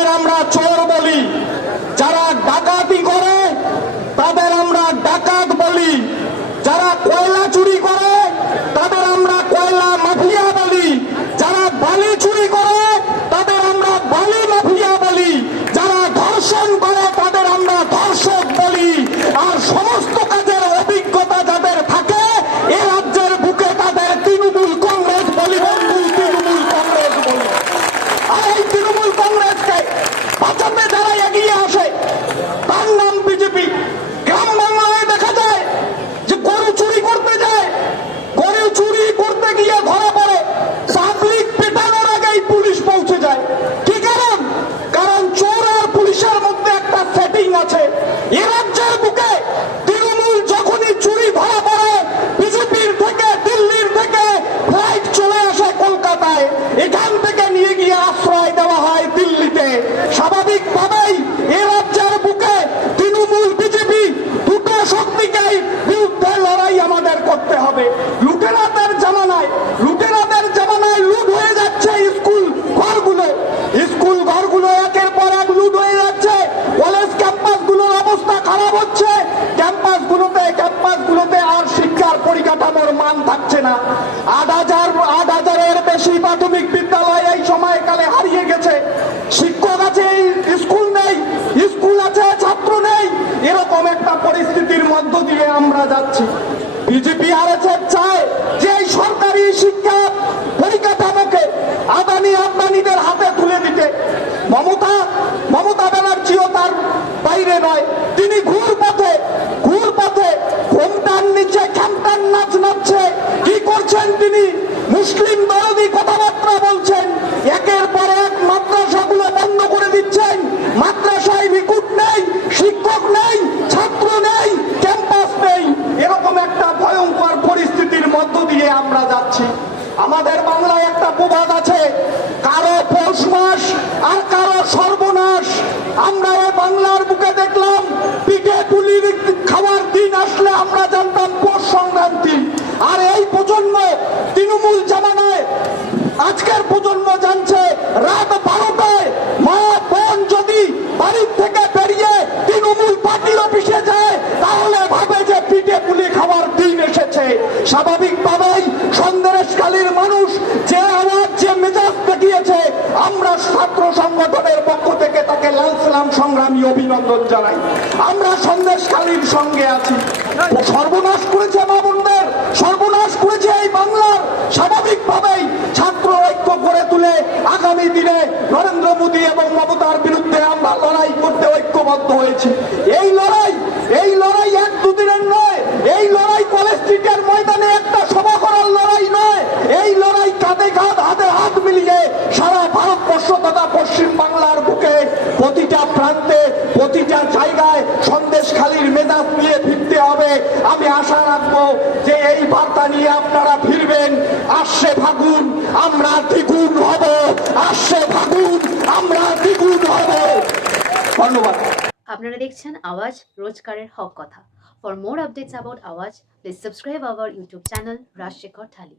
তাদের আমরা চোর বলি যারা ডাকাতি করে তাদের আমরা ডাকাত বলি যারা কয়লা চুরি করে তাদের আমরা কয়লা মাফিয়া বলি যারা বালি চুরি করে তাদের আমরা বালি মাফিয়া বলি যারা ধর্ষণ করে তাদের আমরা ধর্ষক বলি আর সমস্ত কাজের অভিজ্ঞতা যাদের থাকে এ রাজ্যের বুকে তাদের তৃণমূল কংগ্রেস বলি বন্ধু তৃণমূল কংগ্রেস বলি আর এই তৃণমূল কংগ্রেসকে বাঁচাতে যারা এগিয়ে আসে তার নাম বিজেপি গ্রাম বাংলায় দেখা যায় যে গরু চুরি করতে যায় গরু চুরি করতে গিয়ে ধরা পড়ে পাবলিক পেটানোর আগেই পুলিশ পৌঁছে যায় কি কারণ কারণ চোর আর পুলিশের মধ্যে একটা সেটিং আছে এ রাজ্যের বুকে তৃণমূল যখনই চুরি ধরা পড়ে বিজেপির থেকে দিল্লির থেকে ফ্লাইট চলে আসে কলকাতায় এখান থেকে নিয়ে গিয়ে আশ্রয় দেওয়া হয় দিল্লিতে স্বাভাবিকভাবেই এ রাজ্যের বুকে তৃণমূল বিজেপি দুটো শক্তিকেই বিরুদ্ধে লড়াই আমাদের করতে হবে লুটেরাদের জামানায় লুটেরাদের জামানায় লুট হয়ে যাচ্ছে স্কুল ঘরগুলো স্কুল ঘরগুলো একের পর এক লুট হয়ে যাচ্ছে কলেজ ক্যাম্পাসগুলোর অবস্থা খারাপ হচ্ছে ক্যাম্পাসগুলোতে ক্যাম্পাসগুলোতে আর শিক্ষার পরিকাঠামোর মান থাকছে না। আট হাজার, আট হাজারের বেশি প্রাথমিক বিদ্যালয় এই সময়কালে হারিয়ে গেছে। শিক্ষক আছে, স্কুল নেই, স্কুল আছে, ছাত্র নেই। এরকম একটা পরিস্থিতির মধ্য দিয়ে আমরা যাচ্ছি। বিজেপি আর চায় যে সরকারি শিক্ষা পরিকাঠামোকে আদানি আদানিদের হাতে তুলে দিতে। মমতা মমতা ব্যানার্জিও তার বাইরে নয়। তিনি ঘুর পথে ঘুর পথে ঘোমটার নিচে খ্যামটার নাচ নাচছে। কি করছেন তিনি? মুসলিম দরদি কথাবার্তা বলছেন। একের পর এক মাদ্রাসাগুলো বন্ধ করে দিচ্ছেন। মাদ্রাসায় রিকুট নেই, শিক্ষক নেই, ছাত্র নেই, ক্যাম্পাস নেই। এরকম একটা ভয়ঙ্কর পরিস্থিতির মধ্য দিয়ে আমরা যাচ্ছি। আমাদের বাংলায় একটা প্রবাদ আছে, কারও পৌষ মাস আর কারও সর্বনাশ। আমরা বাংলার বুকে দেখলাম পিঠে পুলির খাওয়ার দিন আসলে আমরা জানতাম পৌষ সংক্রান্তি আর এই প্রজন্ম জামানায় আজকের প্রজন্ম জানছে, রাত মা বোন যদি বাড়ির থেকে বেরিয়ে তৃণমূল পার্টি অফিসে যায়, তাহলে ভাবে যে পিঠে পুলি খাওয়ার দিন এসেছে। সন্দেশকালীর মানুষ যে আওয়াজ, যে মেজাজ দেখিয়েছে, আমরা ছাত্র সংগঠনের পক্ষ থেকে তাকে লাল সংগ্রামী অভিনন্দন জানাই। আমরা সন্দেশকালীর সঙ্গে আছি। সর্বনাশ করেছে মা সর্বনাশ করেছে এই বাংলার স্বাভাবিকভাবেই ছাত্র ঐক্য করে তুলে দিনে নরেন্দ্র মোদী এবং মমতার বিরুদ্ধে আমরা লড়াই করতে ঐক্যবদ্ধ হয়েছি। এই লড়াই এই লড়াই এক দুদিনের নয় এই লড়াই কলেজ স্ট্রিটের ময়দানে একটা সভা করার লড়াই নয় এই লড়াই কাঁধে কাঁধ হাতে হাত মিলিয়ে সারা ভারতবর্ষ তথা পশ্চিম বাংলার বুকে প্রতিটা প্রান্তে প্রতিটা জায়গায় সন্দেশ খালির মেজাজ নিয়ে ফিরতে হবে। আমি আশা রাখব যে এই বার্তা নিয়ে আপনারা ফিরবেন। আসছে ফাগুন, আমরা দ্বিগুণ হব। আসছে ফাগুন, আমরা দ্বিগুণ হব। ধন্যবাদ। আপনারা দেখছেন আওয়াজ রোজকারের হক কথা। For more updates about Awaaz please subscribe our YouTube channel Rajshekhar Thali